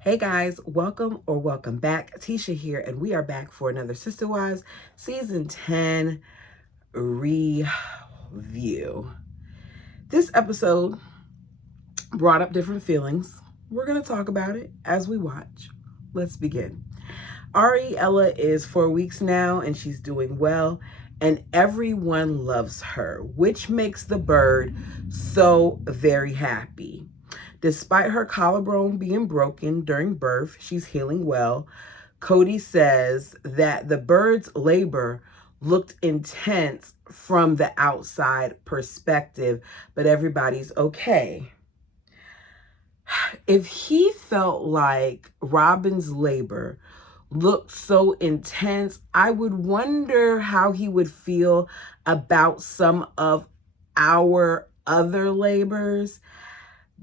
Hey guys, welcome back. Tisha here, and we are back for another Sister Wives Season 10 review. This episode brought up different feelings. We're going to talk about it as we watch. Let's begin. Ariella is 4 weeks now, and she's doing well, and everyone loves her, which makes the bird so very happy. Despite her collarbone being broken during birth, she's healing well. Kody says that the bird's labor looked intense from the outside perspective, but everybody's okay. If he felt like Robin's labor looked so intense, I would wonder how he would feel about some of our other labors.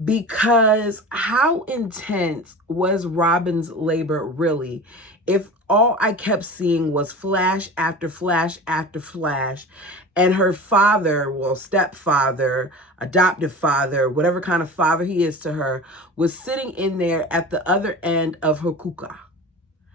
Because how intense was Robin's labor really? If all I kept seeing was flash after flash after flash, and her father, well, stepfather, adoptive father, whatever kind of father he is to her, was sitting in there at the other end of her kuka.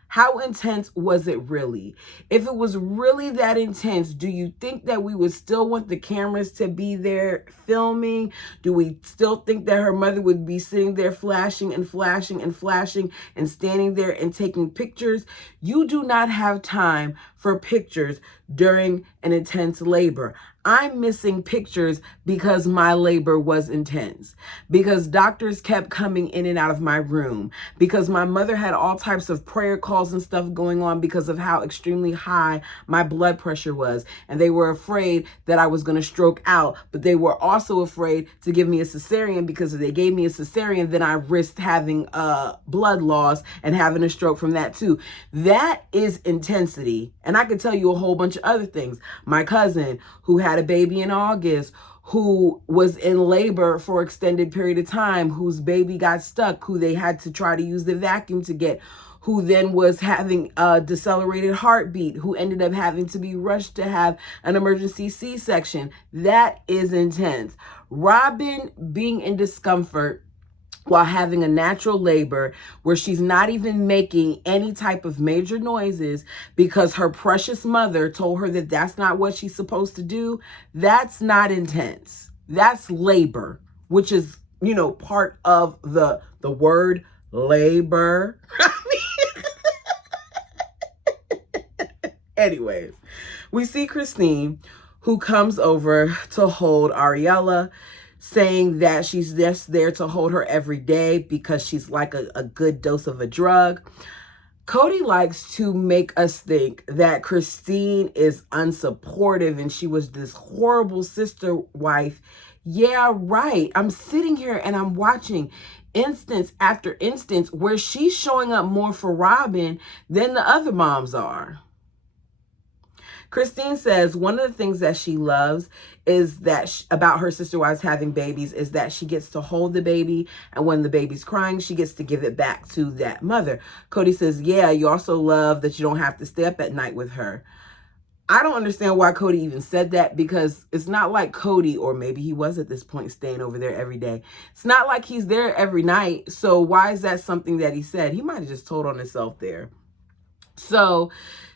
How intense was it really? If it was really that intense, do you think that we would still want the cameras to be there filming? Do we still think that her mother would be sitting there flashing and flashing and flashing and standing there and taking pictures? You do not have time for pictures during an intense labor. I'm missing pictures because my labor was intense, because doctors kept coming in and out of my room, because my mother had all types of prayer calls and stuff going on because of how extremely high my blood pressure was. And they were afraid that I was going to stroke out, but they were also afraid to give me a cesarean, because if they gave me a cesarean, then I risked having blood loss and having a stroke from that too. That is intensity. And I could tell you a whole bunch of other things. My cousin who had a baby in August, who was in labor for extended period of time, whose baby got stuck, who they had to try to use the vacuum to get, who then was having a decelerated heartbeat, who ended up having to be rushed to have an emergency C-section. That is intense. Robin being in discomfort while having a natural labor where she's not even making any type of major noises because her precious mother told her that that's not what she's supposed to do, that's not intense. That's labor, which is, part of the word labor. Anyways, we see Christine, who comes over to hold Ariella, saying that she's just there to hold her every day because she's like a good dose of a drug. Kody likes to make us think that Christine is unsupportive and she was this horrible sister wife. Yeah, right. I'm sitting here and I'm watching instance after instance where she's showing up more for Robin than the other moms are. Christine says one of the things that she loves is that about her sister wives having babies is that she gets to hold the baby, and when the baby's crying, she gets to give it back to that mother. Kody says, yeah, you also love that you don't have to stay up at night with her. I don't understand why Kody even said that, because it's not like Kody, or maybe he was at this point staying over there every day. It's not like he's there every night. So why is that something that he said? He might have just told on himself there. So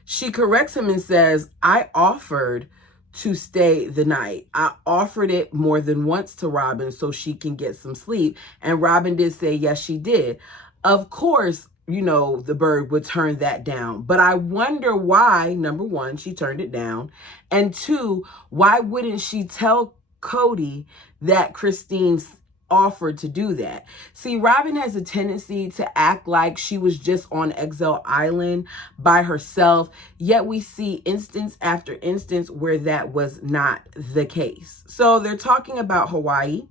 she corrects him and says, I offered to stay the night. I offered it more than once to Robin so she can get some sleep. And Robin did say, yes, she did. Of course, the bird would turn that down. But I wonder why, number one, she turned it down. And two, why wouldn't she tell Kody that Christine's offered to do that? See, Robin has a tendency to act like she was just on Exile Island by herself, yet we see instance after instance where that was not the case. So they're talking about Hawaii.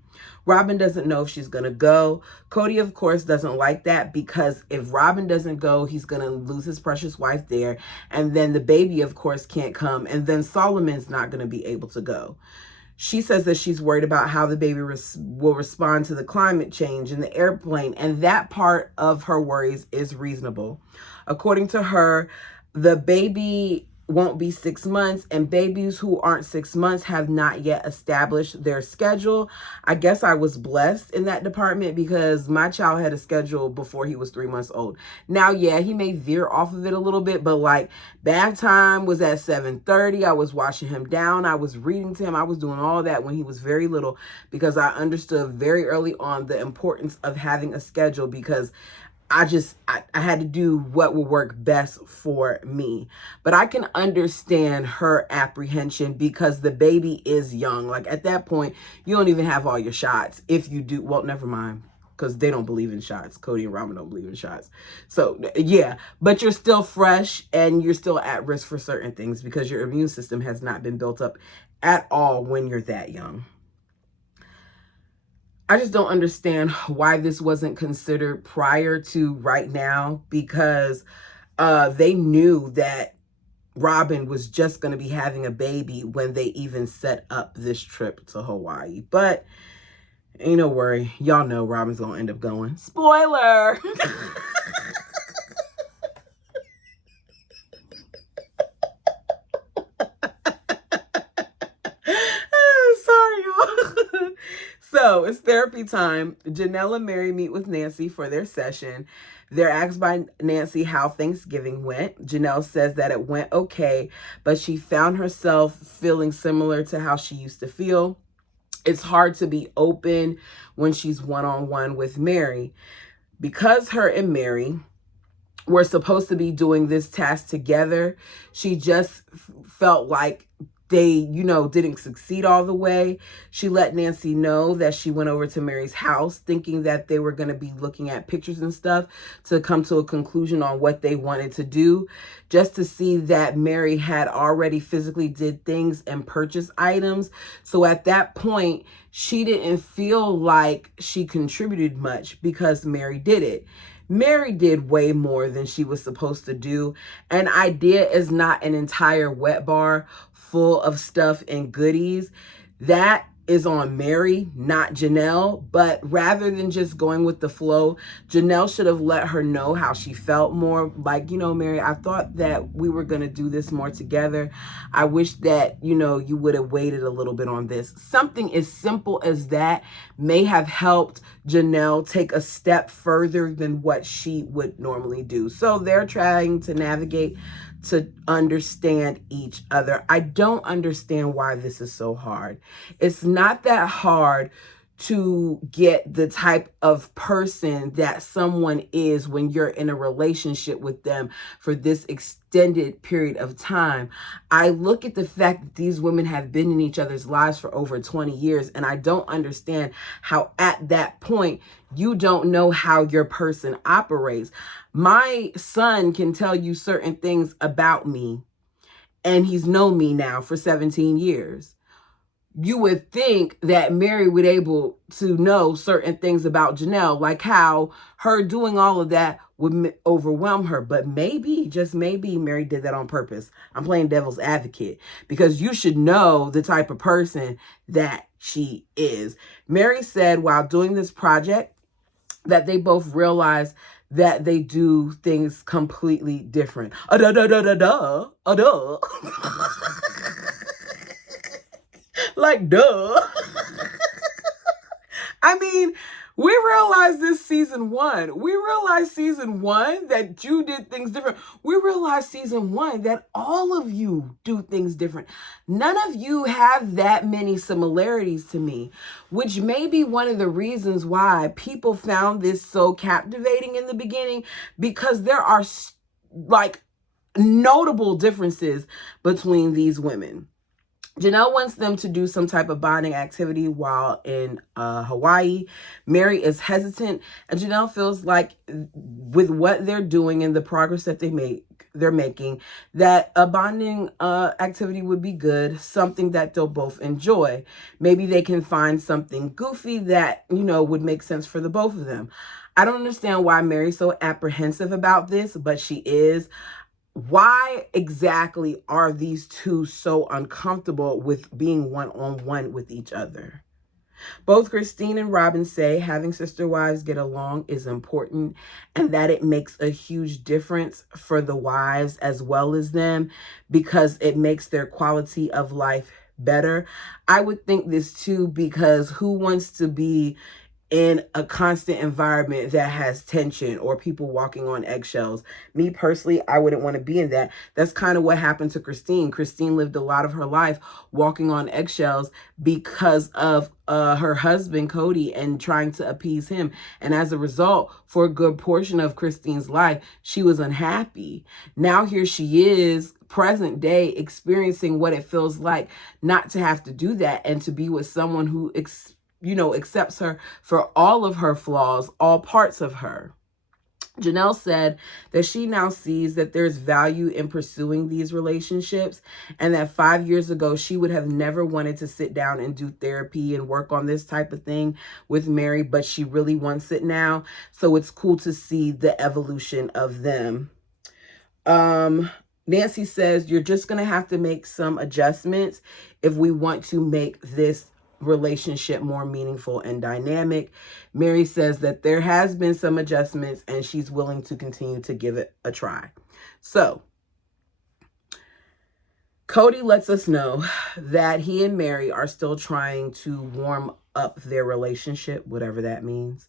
Robin doesn't know if she's going to go. Kody, of course, doesn't like that, because if Robin doesn't go, he's going to lose his precious wife there. And then the baby, of course, can't come. And then Solomon's not going to be able to go. She says that she's worried about how the baby will respond to the climate change in the airplane. And that part of her worries is reasonable. According to her, the baby won't be 6 months, and babies who aren't 6 months have not yet established their schedule. I guess I was blessed in that department because my child had a schedule before he was 3 months old. Now, yeah, he may veer off of it a little bit, but like bath time was at 7:30. I was washing him down. I was reading to him. I was doing all that when he was very little because I understood very early on the importance of having a schedule because I had to do what would work best for me. But I can understand her apprehension because the baby is young. Like at that point, you don't even have all your shots. If you do, well, never mind, because they don't believe in shots. Kody and Robin don't believe in shots. So yeah, but you're still fresh and you're still at risk for certain things because your immune system has not been built up at all when you're that young. I just don't understand why this wasn't considered prior to right now because they knew that Robin was just going to be having a baby when they even set up this trip to Hawaii. But ain't no worry. Y'all know Robin's going to end up going. Spoiler! Sorry, y'all. So it's therapy time. Janelle and Meri meet with Nancy for their session. They're asked by Nancy how Thanksgiving went. Janelle says that it went okay, but she found herself feeling similar to how she used to feel. It's hard to be open when she's one-on-one with Meri. Because her and Meri were supposed to be doing this task together, she just felt like they, didn't succeed all the way. She let Nancy know that she went over to Meri's house thinking that they were going to be looking at pictures and stuff to come to a conclusion on what they wanted to do, just to see that Meri had already physically did things and purchased items. So at that point, she didn't feel like she contributed much because Meri did it. Meri did way more than she was supposed to do. An idea is not an entire wet bar full of stuff and goodies. That is on Meri, not Janelle. But rather than just going with the flow, Janelle should have let her know how she felt more. Like, Meri, I thought that we were going to do this more together. I wish that, you would have waited a little bit on this. Something as simple as that may have helped Janelle take a step further than what she would normally do. So they're trying to navigate to understand each other. I don't understand why this is so hard. It's not that hard to get the type of person that someone is when you're in a relationship with them for this extended period of time. I look at the fact that these women have been in each other's lives for over 20 years, and I don't understand how at that point you don't know how your person operates. My son can tell you certain things about me, and he's known me now for 17 years. You would think that Meri would able to know certain things about Janelle, like how her doing all of that would overwhelm her. But maybe, just maybe, Meri did that on purpose. I'm playing devil's advocate because you should know the type of person that she is. Meri said while doing this project that they both realized that they do things completely different. Like, duh. I mean, we realized this season one. We realized season one that you did things different. We realized season one that all of you do things different. None of you have that many similarities to me, which may be one of the reasons why people found this so captivating in the beginning, because there are like notable differences between these women. Janelle wants them to do some type of bonding activity while in Hawaii. Meri is hesitant, and Janelle feels like with what they're doing and the progress that they're making, that a bonding activity would be good, something that they'll both enjoy. Maybe they can find something goofy that, would make sense for the both of them. I don't understand why Meri's so apprehensive about this, but she is. Why exactly are these two so uncomfortable with being one-on-one with each other? Both Christine and Robin say having sister wives get along is important and that it makes a huge difference for the wives as well as them because it makes their quality of life better. I would think this too, because who wants to be in a constant environment that has tension or people walking on eggshells? Me personally, I wouldn't want to be in that. That's kind of what happened to Christine. Christine lived a lot of her life walking on eggshells because of her husband, Kody, and trying to appease him. And as a result, for a good portion of Christine's life, she was unhappy. Now here she is, present day, experiencing what it feels like not to have to do that and to be with someone who accepts her for all of her flaws, all parts of her. Janelle said that she now sees that there's value in pursuing these relationships and that 5 years ago, she would have never wanted to sit down and do therapy and work on this type of thing with Meri, but she really wants it now. So it's cool to see the evolution of them. Nancy says, you're just going to have to make some adjustments if we want to make this relationship more meaningful and dynamic. Meri says that there has been some adjustments and she's willing to continue to give it a try. So Kody lets us know that he and Meri are still trying to warm up their relationship, whatever that means.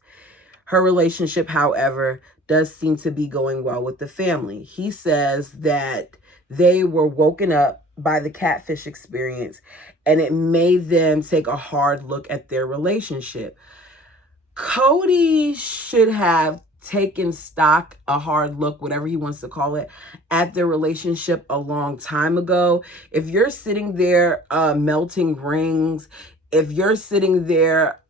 Her relationship, however, does seem to be going well with the family. He says that they were woken up by the catfish experience and it made them take a hard look at their relationship. Kody should have taken stock, a hard look, whatever he wants to call it, at their relationship a long time ago. If you're sitting there melting rings, if you're sitting there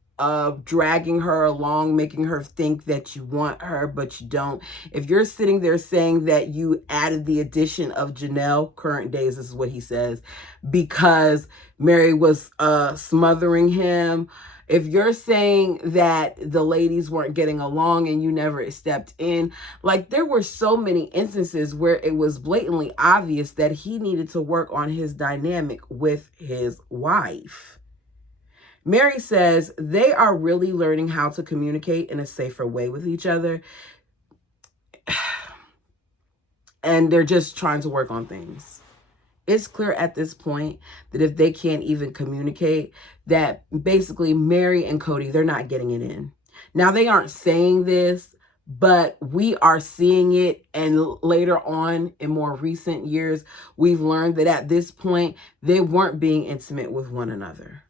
dragging her along, making her think that you want her, but you don't. If you're sitting there saying that you added the addition of Janelle, current days, this is what he says, because Meri was smothering him. If you're saying that the ladies weren't getting along and you never stepped in, like there were so many instances where it was blatantly obvious that he needed to work on his dynamic with his wife. Meri says they are really learning how to communicate in a safer way with each other. And they're just trying to work on things. It's clear at this point that if they can't even communicate, that basically Meri and Kody, they're not getting it in. Now, they aren't saying this, but we are seeing it. And later on in more recent years, we've learned that at this point, they weren't being intimate with one another.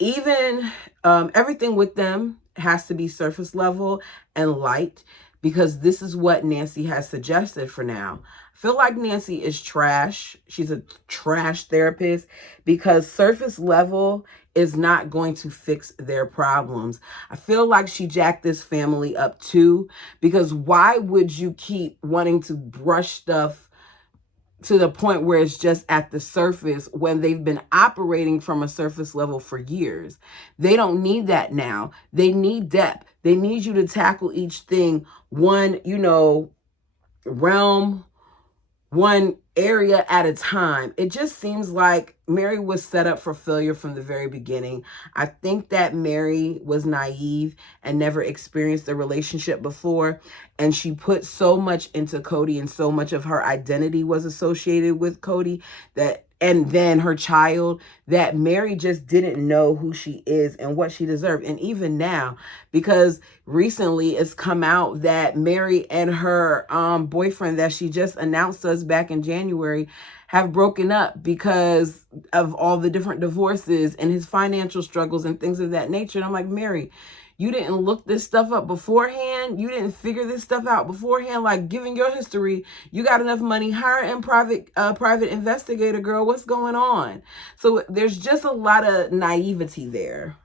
Even everything with them has to be surface level and light, because this is what Nancy has suggested for now. I feel like Nancy is trash. She's a trash therapist because surface level is not going to fix their problems. I feel like she jacked this family up too, because why would you keep wanting to brush stuff to the point where it's just at the surface when they've been operating from a surface level for years? They don't need that now. They need depth. They need you to tackle each thing one, realm, one area at a time. It just seems like Meri was set up for failure from the very beginning. I think that Meri was naive and never experienced a relationship before, and she put so much into Kody and so much of her identity was associated with Kody and then her child, that Meri just didn't know who she is and what she deserved. And even now, because recently it's come out that Meri and her boyfriend that she just announced to us back in January have broken up because of all the different divorces and his financial struggles and things of that nature. And I'm like, Meri, you didn't look this stuff up beforehand. You didn't figure this stuff out beforehand. Like, given your history, you got enough money. Hire a private investigator, girl. What's going on? So there's just a lot of naivety there.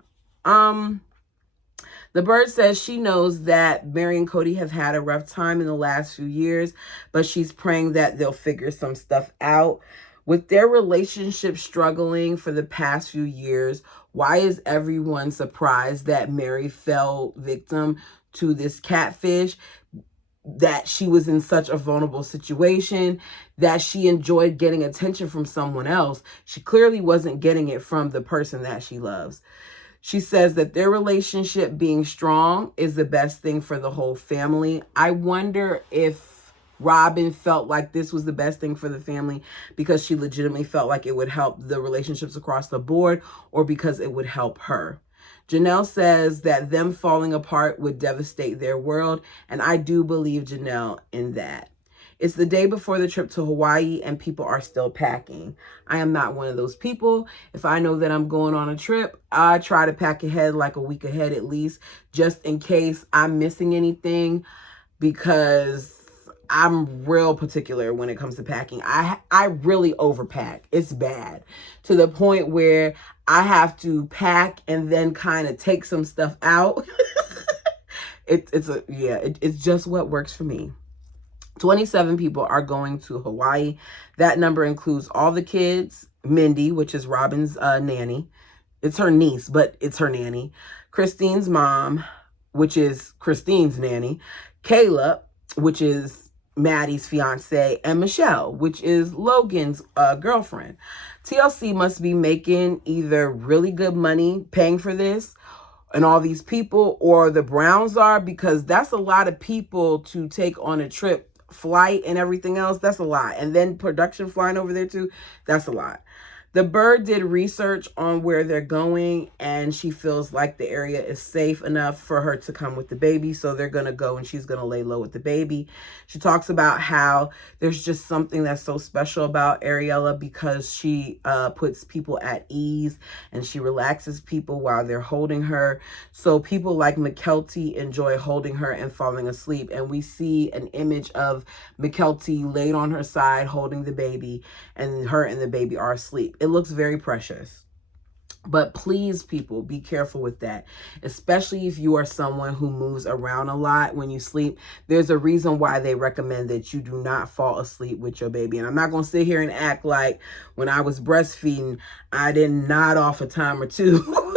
The Bird says she knows that Meri and Kody have had a rough time in the last few years, but she's praying that they'll figure some stuff out. With their relationship struggling for the past few years, why is everyone surprised that Meri fell victim to this catfish, that she was in such a vulnerable situation, that she enjoyed getting attention from someone else? She clearly wasn't getting it from the person that she loves. She says that their relationship being strong is the best thing for the whole family. I wonder if Robin felt like this was the best thing for the family because she legitimately felt like it would help the relationships across the board, or because it would help her. Janelle says that them falling apart would devastate their world, and I do believe Janelle in that. It's the day before the trip to Hawaii and people are still packing. I am not one of those people. If I know that I'm going on a trip, I try to pack ahead, like a week ahead at least, just in case I'm missing anything, because I'm real particular when it comes to packing. I really overpack. It's bad, to the point where I have to pack and then kind of take some stuff out. It's just what works for me. 27 people are going to Hawaii. That number includes all the kids, Mindy, which is Robin's nanny. It's her niece, but it's her nanny. Christine's mom, which is Christine's nanny. Kayla, which is Maddie's fiance. And Michelle, which is Logan's girlfriend. TLC must be making either really good money paying for this and all these people, or the Browns are, because that's a lot of people to take on a trip. Flight and everything else, that's a lot. And then production flying over there too, that's a lot. The Bird did research on where they're going, and she feels like the area is safe enough for her to come with the baby. So they're going to go and she's going to lay low with the baby. She talks about how there's just something that's so special about Ariella, because she puts people at ease and she relaxes people while they're holding her. So people like McKelty enjoy holding her and falling asleep. And we see an image of McKelty laid on her side holding the baby, and her and the baby are asleep. It looks very precious. But please, people, be careful with that, especially if you are someone who moves around a lot when you sleep. There's a reason why they recommend that you do not fall asleep with your baby. And I'm not going to sit here and act like when I was breastfeeding, I didn't nod off a time or two.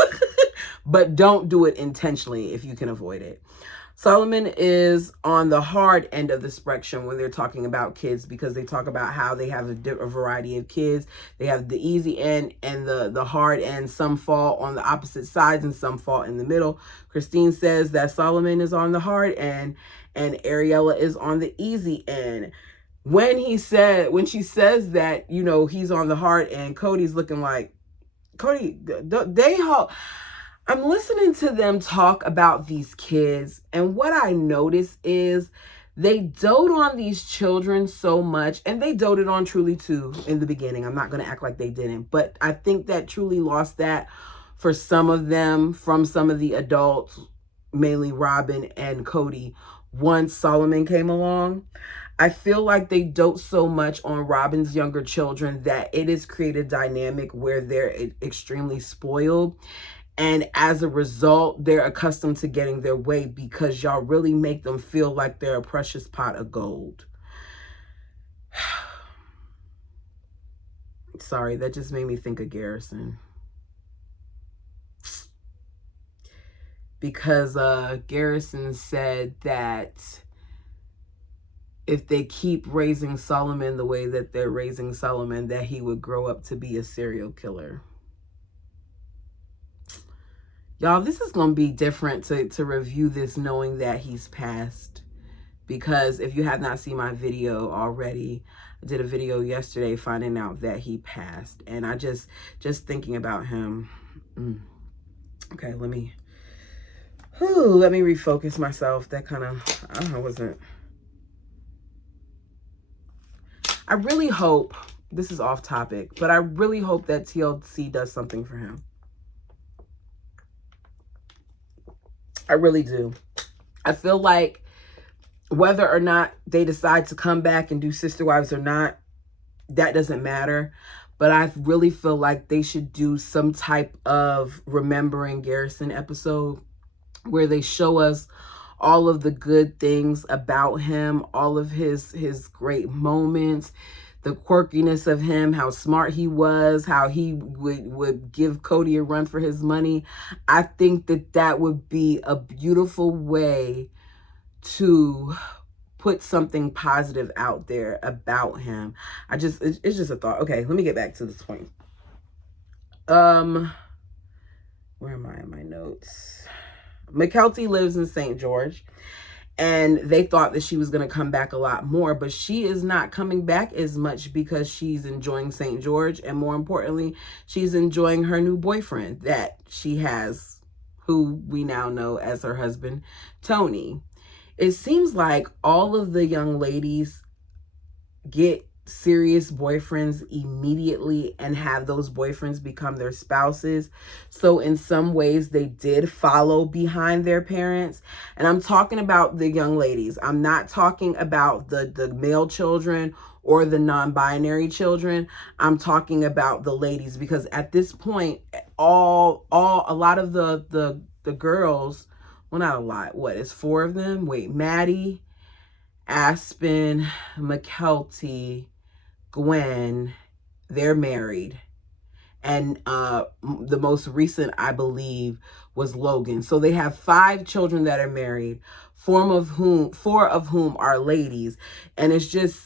But don't do it intentionally if you can avoid it. Solomon is on the hard end of the spectrum when they're talking about kids, because they talk about how they have a variety of kids. They have the easy end and the hard end. Some fall on the opposite sides and some fall in the middle. Christine says that Solomon is on the hard end and Ariella is on the easy end. When she says that, you know, he's on the hard end, Kody's looking like, Kody, I'm listening to them talk about these kids, and what I notice is they dote on these children so much, and they doted on Truly too in the beginning. I'm not going to act like they didn't, but I think that Truly lost that for some of them from some of the adults, mainly Robin and Kody, once Solomon came along. I feel like they dote so much on Robin's younger children that it has created a dynamic where they're extremely spoiled. And as a result, they're accustomed to getting their way because y'all really make them feel like they're a precious pot of gold. Sorry, that just made me think of Garrison. Because Garrison said that if they keep raising Solomon the way that they're raising Solomon, that he would grow up to be a serial killer. Y'all, this is going to be different to review this knowing that he's passed. Because if you have not seen my video already, I did a video yesterday finding out that he passed. And I just thinking about him. Okay, let me refocus myself. That kind of, I don't know, wasn't. I really hope, this is off topic, but I really hope that TLC does something for him. I really do. I feel like whether or not they decide to come back and do Sister Wives or not, that doesn't matter. But I really feel like they should do some type of Remembering Garrison episode where they show us all of the good things about him, all of his great moments, the quirkiness of him, how smart he was, how he would give Kody a run for his money. I think that would be a beautiful way to put something positive out there about him. It's just a thought. Okay, let me get back to this point. Where am I in my notes? Mykelti lives in St. George, and they thought that she was going to come back a lot more, but she is not coming back as much because she's enjoying St. George, and more importantly, she's enjoying her new boyfriend that she has, who we now know as her husband, Tony. It seems like all of the young ladies get serious boyfriends immediately and have those boyfriends become their spouses. So in some ways they did follow behind their parents. And I'm talking about the young ladies. I'm not talking about the male children or the non-binary children. I'm talking about the ladies, because at this point a lot of the girls, well, not a lot, what, it's four of them? Wait, Maddie, Aspen, Mykelti, Gwen, they're married. And the most recent, I believe, was Logan. So they have 5 children that are married, 4 of whom are ladies. And it's just,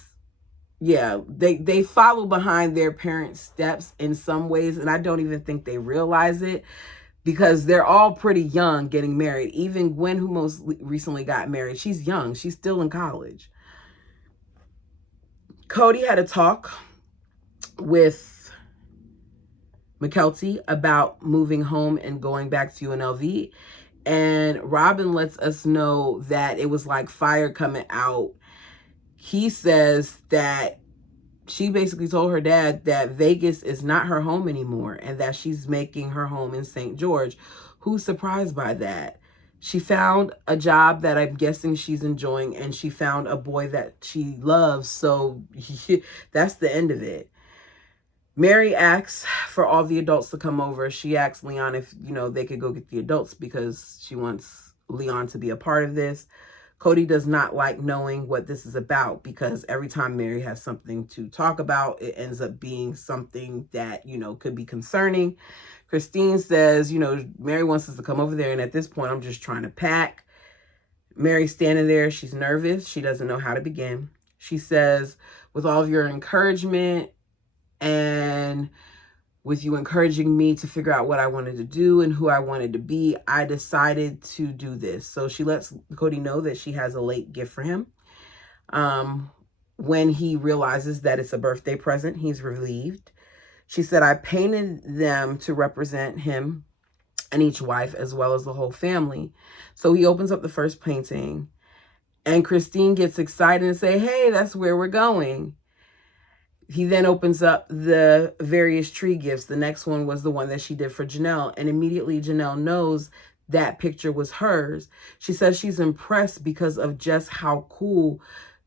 yeah, they follow behind their parents' steps in some ways, and I don't even think they realize it, because they're all pretty young getting married. Even Gwen, who most recently got married, she's young. She's still in college. Kody had a talk with Mykelti about moving home and going back to UNLV. And Robin lets us know that it was like fire coming out. He says that she basically told her dad that Vegas is not her home anymore and that she's making her home in St. George. Who's surprised by that? She found a job that I'm guessing she's enjoying, and she found a boy that she loves. So that's the end of it. Meri asks for all the adults to come over. She asks Leon if, they could go get the adults because she wants Leon to be a part of this. Kody does not like knowing what this is about, because every time Meri has something to talk about, it ends up being something that, could be concerning. Christine says, Meri wants us to come over there, and at this point, I'm just trying to pack. Meri's standing there. She's nervous. She doesn't know how to begin. She says, with all of your encouragement and with you encouraging me to figure out what I wanted to do and who I wanted to be, I decided to do this. So she lets Kody know that she has a late gift for him. When he realizes that it's a birthday present, he's relieved. She said, I painted them to represent him and each wife as well as the whole family. So he opens up the first painting, and Christine gets excited and say, hey, that's where we're going. He then opens up the various tree gifts. The next one was the one that she did for Janelle. And immediately Janelle knows that picture was hers. She says she's impressed because of just how cool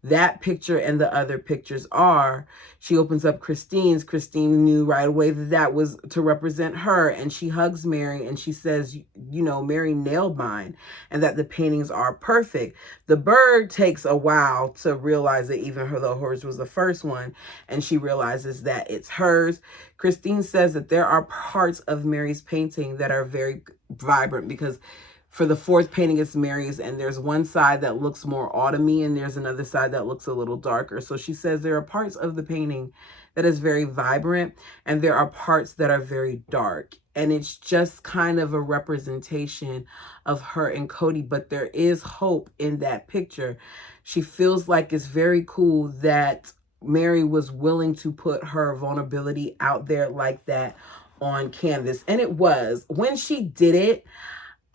that picture and the other pictures are. She opens up Christine's. Christine knew right away that that was to represent her, and she hugs Meri and she says, Meri nailed mine, and that the paintings are perfect. The bird takes a while to realize that, even though hers was the first one, and she realizes that it's hers. Christine says that there are parts of Meri's painting that are very vibrant, because for the 4th painting, it's Meri's, and there's one side that looks more autumny, and there's another side that looks a little darker. So she says there are parts of the painting that is very vibrant, and there are parts that are very dark. And it's just kind of a representation of her and Kody, but there is hope in that picture. She feels like it's very cool that Meri was willing to put her vulnerability out there like that on canvas. And it was. When she did it,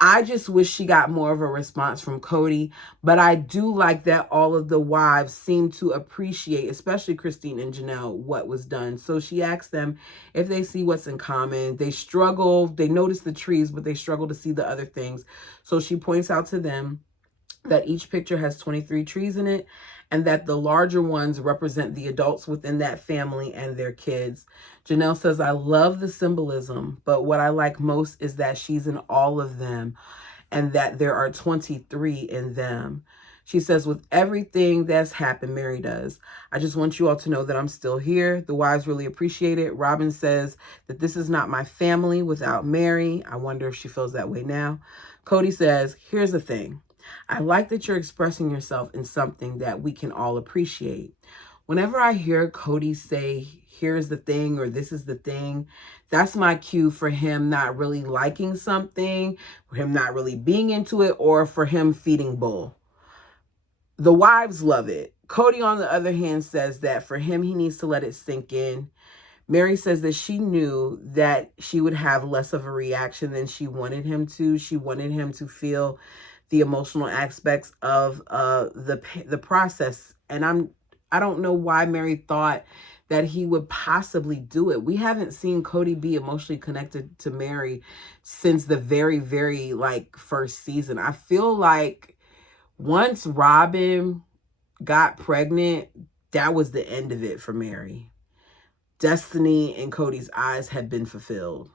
I just wish she got more of a response from Kody, but I do like that all of the wives seem to appreciate, especially Christine and Janelle, what was done. So she asked them if they see what's in common. They struggle. They notice the trees, but they struggle to see the other things. So she points out to them that each picture has 23 trees in it, and that the larger ones represent the adults within that family and their kids. Janelle says, I love the symbolism, but what I like most is that she's in all of them and that there are 23 in them. She says, with everything that's happened, Meri does, I just want you all to know that I'm still here. The wives really appreciate it. Robin says that this is not my family without Meri. I wonder if she feels that way now. Kody says, here's the thing. I like that you're expressing yourself in something that we can all appreciate. Whenever I hear Kody say, here's the thing, or this is the thing, that's my cue for him not really liking something, for him not really being into it, or for him feeding bull. The wives love it. Kody, on the other hand, says that for him, he needs to let it sink in. Meri says that she knew that she would have less of a reaction than she wanted him to. She wanted him to feel the emotional aspects of the process. And I don't know why Meri thought that he would possibly do it. We haven't seen Kody be emotionally connected to Meri since the very, very first season. I feel like once Robin got pregnant, that was the end of it for Meri. Destiny in Kody's eyes had been fulfilled.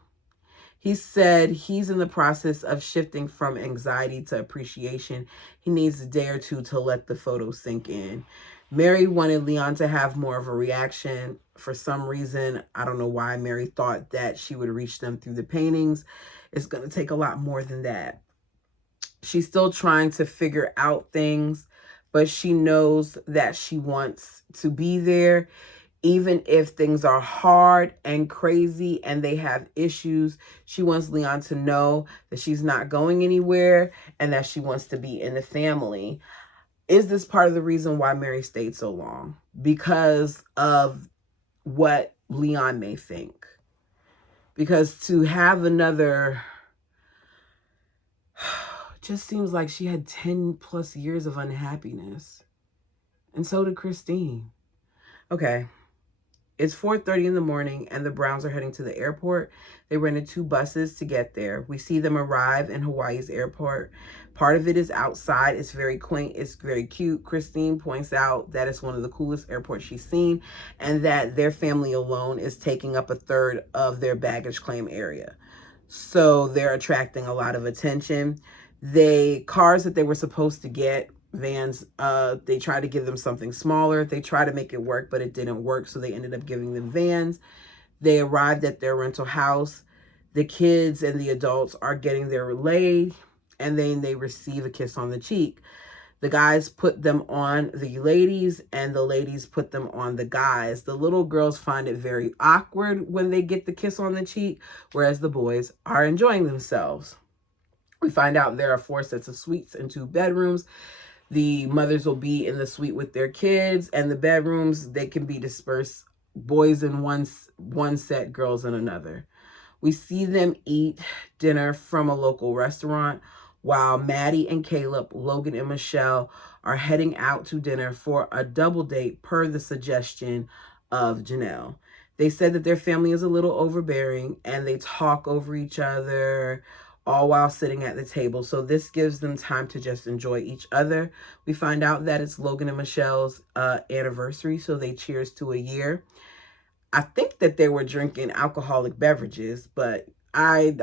He said he's in the process of shifting from anxiety to appreciation. He needs a day or two to let the photo sink in. Meri wanted Leon to have more of a reaction. For some reason, I don't know why, Meri thought that she would reach them through the paintings. It's going to take a lot more than that. She's still trying to figure out things, but she knows that she wants to be there. Even if things are hard and crazy and they have issues, she wants Leon to know that she's not going anywhere and that she wants to be in the family. Is this part of the reason why Meri stayed so long? Because of what Leon may think. Because to have another, just seems like she had 10 plus years of unhappiness. And so did Christine. Okay. It's 4:30 in the morning and the Browns are heading to the airport. They rented 2 buses to get there. We see them arrive in Hawaii's airport. Part of it is outside. It's very quaint. It's very cute. Christine points out that it's one of the coolest airports she's seen and that their family alone is taking up a third of their baggage claim area. So they're attracting a lot of attention. Cars that they were supposed to get, vans, they tried to give them something smaller. They tried to make it work, but it didn't work, so they ended up giving them vans. They arrived at their rental house. The kids and the adults are getting their laid, and then they receive a kiss on the cheek. The guys put them on the ladies, and the ladies put them on the guys. The little girls find it very awkward when they get the kiss on the cheek, whereas the boys are enjoying themselves. We find out there are 4 sets of suites and 2 bedrooms. The mothers will be in the suite with their kids, and the bedrooms, they can be dispersed, boys in one set, girls in another. We see them eat dinner from a local restaurant while Maddie and Caleb, Logan and Michelle are heading out to dinner for a double date per the suggestion of Janelle. They said that their family is a little overbearing and they talk over each other, all while sitting at the table. So this gives them time to just enjoy each other. We find out that it's Logan and Michelle's anniversary, so they cheers to a year. I think that they were drinking alcoholic beverages, but I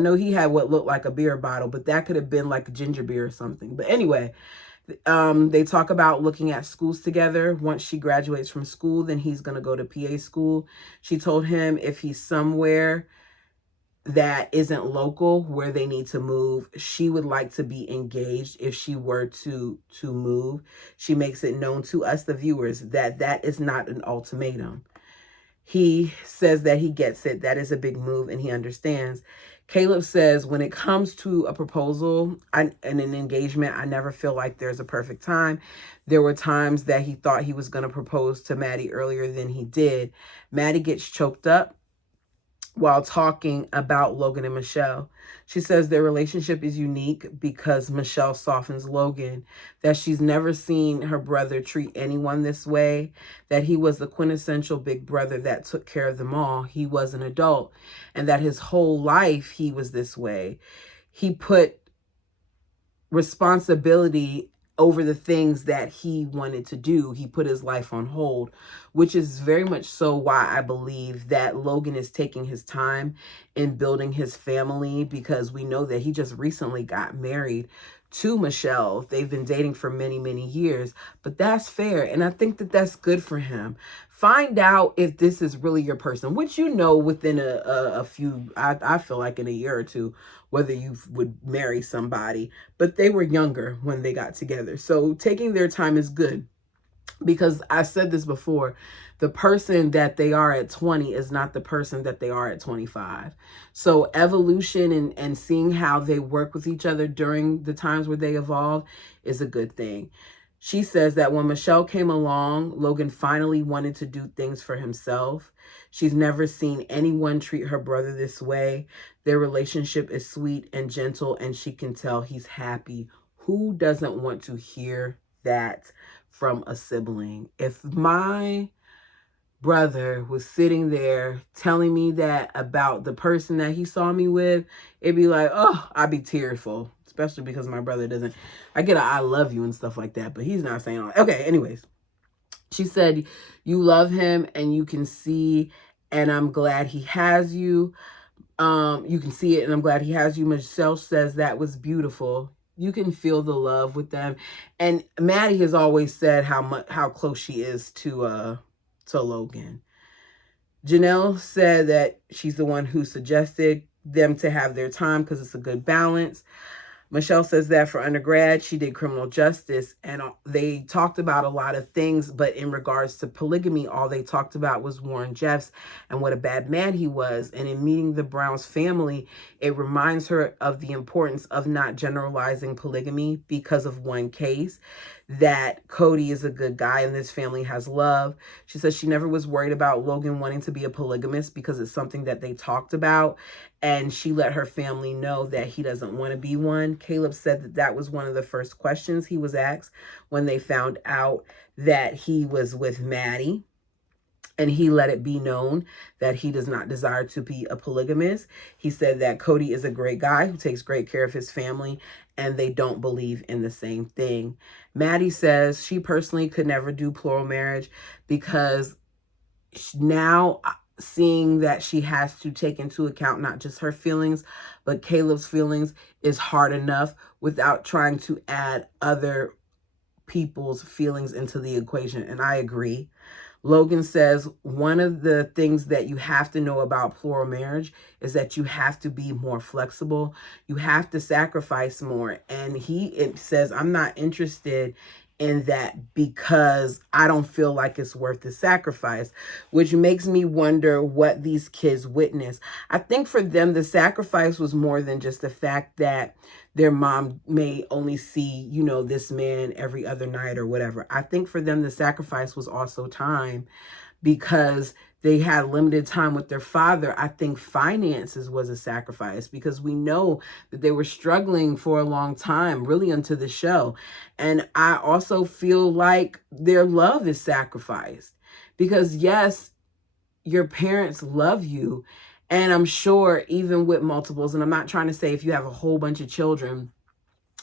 know he had what looked like a beer bottle, but that could have been like a ginger beer or something. But anyway, they talk about looking at schools together. Once she graduates from school, then he's going to go to PA school. She told him if he's somewhere that isn't local where they need to move, she would like to be engaged if she were to move. She makes it known to us, the viewers, that that is not an ultimatum. He says that he gets it. That is a big move and he understands. Caleb says when it comes to a proposal and an engagement, I never feel like there's a perfect time. There were times that he thought he was going to propose to Maddie earlier than he did. Maddie gets choked up while talking about Logan and Michelle. She says their relationship is unique because Michelle softens Logan, that she's never seen her brother treat anyone this way, that he was the quintessential big brother that took care of them all. He was an adult, and that his whole life he was this way. He put responsibility over the things that he wanted to do. He put his life on hold, which is very much so why I believe that Logan is taking his time in building his family, because we know that he just recently got married to Michelle. They've been dating for many, many years, but that's fair. And I think that that's good for him. Find out if this is really your person, which you know within a few, I feel like in a year or two, whether you would marry somebody. But they were younger when they got together. So taking their time is good. Because I said this before, the person that they are at 20 is not the person that they are at 25. So evolution and seeing how they work with each other during the times where they evolve is a good thing. She says that when Michelle came along, Logan finally wanted to do things for himself. She's never seen anyone treat her brother this way. Their relationship is sweet and gentle, and she can tell he's happy. Who doesn't want to hear that from a sibling? If my brother was sitting there telling me that about the person that he saw me with, it'd be like, oh, I'd be tearful, especially because my brother doesn't, I get a I love you and stuff like that, but he's not saying all that. Okay, anyways, she said, you love him and you can see, and I'm glad he has you. You can see it and I'm glad he has you. Michelle says that was beautiful. You can feel the love with them. And Maddie has always said how close she is to Logan. Janelle said that she's the one who suggested them to have their time because it's a good balance. Michelle says that for undergrad, she did criminal justice, and they talked about a lot of things, but in regards to polygamy, all they talked about was Warren Jeffs and what a bad man he was. And in meeting the Browns family, it reminds her of the importance of not generalizing polygamy because of one case, that Kody is a good guy and this family has love. She says she never was worried about Logan wanting to be a polygamist because it's something that they talked about, and she let her family know that he doesn't want to be one. Caleb said that that was one of the first questions he was asked when they found out that he was with Maddie, and he let it be known that he does not desire to be a polygamist. He said that Kody is a great guy who takes great care of his family, and they don't believe in the same thing. Maddie says she personally could never do plural marriage because now seeing that she has to take into account not just her feelings, but Caleb's feelings is hard enough without trying to add other people's feelings into the equation. And I agree. Logan says one of the things that you have to know about plural marriage is that you have to be more flexible. You have to sacrifice more. And it says, I'm not interested in that because I don't feel like it's worth the sacrifice, which makes me wonder what these kids witnessed. I think for them, the sacrifice was more than just the fact that their mom may only see, this man every other night or whatever. I think for them, the sacrifice was also time because they had limited time with their father. I think finances was a sacrifice because we know that they were struggling for a long time, really into the show. And I also feel like their love is sacrificed because yes, your parents love you. And I'm sure even with multiples, and I'm not trying to say if you have a whole bunch of children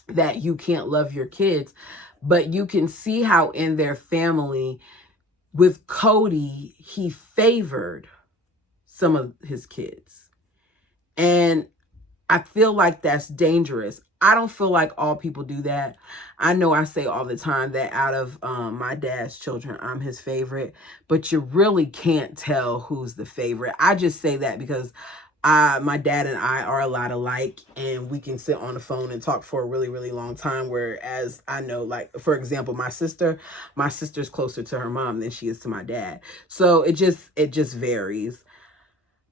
that you can't love your kids, but you can see how in their family with Kody, he favored some of his kids. And I feel like that's dangerous. I don't feel like all people do that. I know I say all the time that out of my dad's children, I'm his favorite, but you really can't tell who's the favorite. I just say that because my dad and I are a lot alike, and we can sit on the phone and talk for a really, really long time. Whereas I know, like, for example, my sister's closer to her mom than she is to my dad. So it just varies.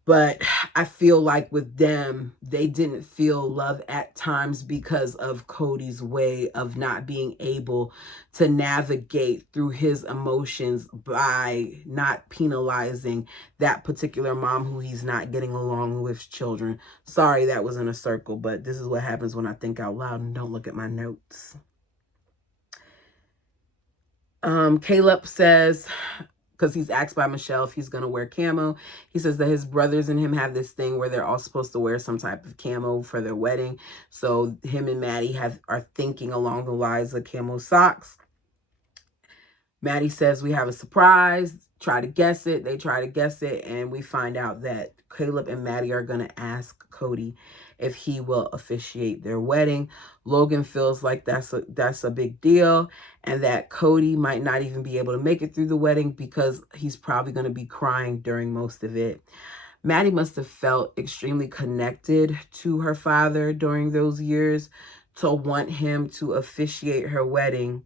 But I feel like with them, they didn't feel love at times because of Kody's way of not being able to navigate through his emotions by not penalizing that particular mom who he's not getting along with children. Sorry, that was in a circle, but this is what happens when I think out loud and don't look at my notes. Caleb says, because he's asked by Michelle if he's going to wear camo. He says that his brothers and him have this thing where they're all supposed to wear some type of camo for their wedding. So him and Maddie are thinking along the lines of camo socks. Maddie says we have a surprise. Try to guess it. They try to guess it. And we find out that Caleb and Maddie are going to ask Kody if he will officiate their wedding. Logan feels like that's a big deal, and that Kody might not even be able to make it through the wedding because he's probably going to be crying during most of it. Maddie must have felt extremely connected to her father during those years to want him to officiate her wedding.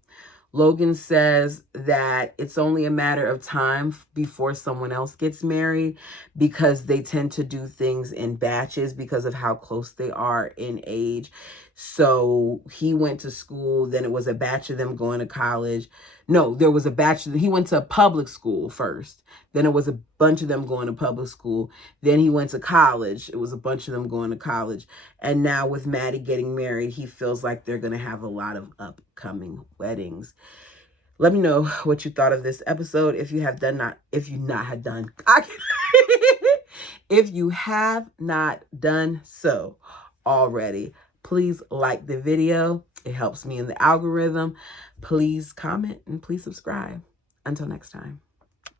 Logan says that it's only a matter of time before someone else gets married because they tend to do things in batches because of how close they are in age. So he went to school, then it was a batch of them going to college. No, there was a batch of, he went to public school first. Then it was a bunch of them going to public school. Then he went to college. It was a bunch of them going to college. And now with Maddie getting married, he feels like they're going to have a lot of upcoming weddings. Let me know what you thought of this episode. If you have if you have not done so already, please like the video. It helps me in the algorithm. Please comment and please subscribe. Until next time.